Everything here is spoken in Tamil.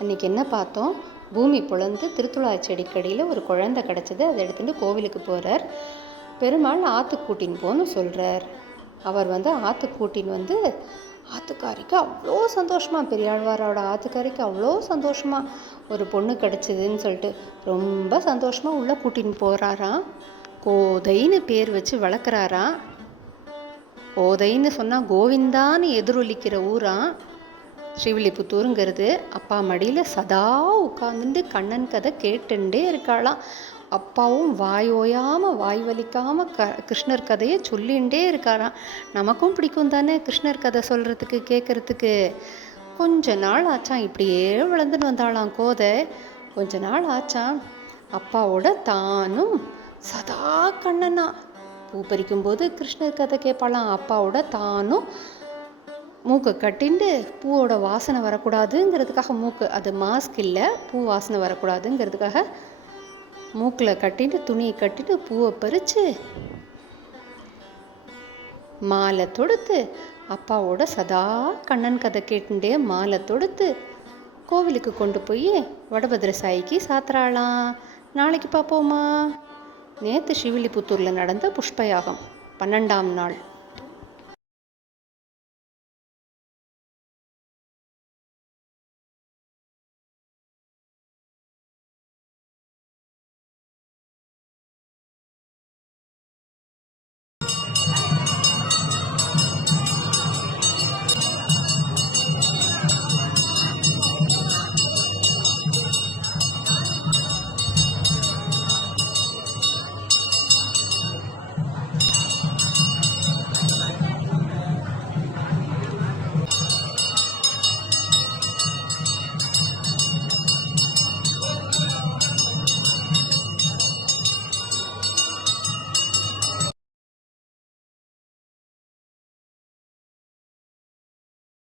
அன்றைக்கி என்ன பார்த்தோம்? பூமி பொளந்து திருத்துழாய் செடிக்கடியில் ஒரு குழந்தை கிடச்சிது. அதை எடுத்துகிட்டு கோவிலுக்கு போகிறார். பெருமாள் ஆற்றுக்கு கூட்டின்னு போன்னு சொல்கிறார். அவர் ஆற்றுக்கு கூட்டின்னு ஆற்றுக்காரிக்கு அவ்வளோ சந்தோஷமாக, பெரியாழ்வாரோட ஆற்றுக்காரிக்கு அவ்வளோ சந்தோஷமாக ஒரு பொண்ணு கிடச்சிதுன்னு சொல்லிட்டு ரொம்ப சந்தோஷமாக உள்ளே கூட்டின்னு போகிறாராம். கோதைன்னு பேர் வச்சு வளர்க்குறாராம். கோதைன்னு சொன்னால் கோவிந்தான்னு எதிரொலிக்கிற ஊரான் ஸ்ரீவில்லிபுத்தூருங்கிறது. அப்பா மடியில் சதா உட்காந்துட்டு கண்ணன் கதை கேட்டுண்டே இருக்காளாம். அப்பாவும் வாய் ஓயாமல் வாய் வலிக்காமல் கிருஷ்ணர் கதையை சொல்லிகிட்டே இருக்காராம். நமக்கும் பிடிக்கும் தானே கிருஷ்ணர் கதை சொல்கிறதுக்கு, கேட்குறதுக்கு. கொஞ்ச நாள் ஆச்சான் இப்படியே வளர்ந்துன்னு வந்தாளாம் கோதை. கொஞ்ச நாள் ஆச்சான் அப்பாவோட தானும் சதா கண்ணனா பூ பறிக்கும்போது கிருஷ்ணர் கதை கேட்பாளாம். அப்பாவோட தானும் மூக்கை கட்டிண்டு பூவோட வாசனை வரக்கூடாதுங்கிறதுக்காக, மூக்கு அது மாஸ்க் இல்லை, பூ வாசனை வரக்கூடாதுங்கிறதுக்காக மூக்கில் கட்டிட்டு துணியை கட்டிட்டு பூவை பறித்து மாலை தொடுத்து அப்பாவோட சதா கண்ணன் கதை கேட்டுண்டே மாலை தொடுத்து கோவிலுக்கு கொண்டு போய் வடபத்திர சாயிக்கு சாத்துறாளாம். நாளைக்கு பார்ப்போமா? நேற்று ஸ்ரீவில்லிபுத்தூரில் நடந்த புஷ்பயாகம் 12ஆம் நாள்.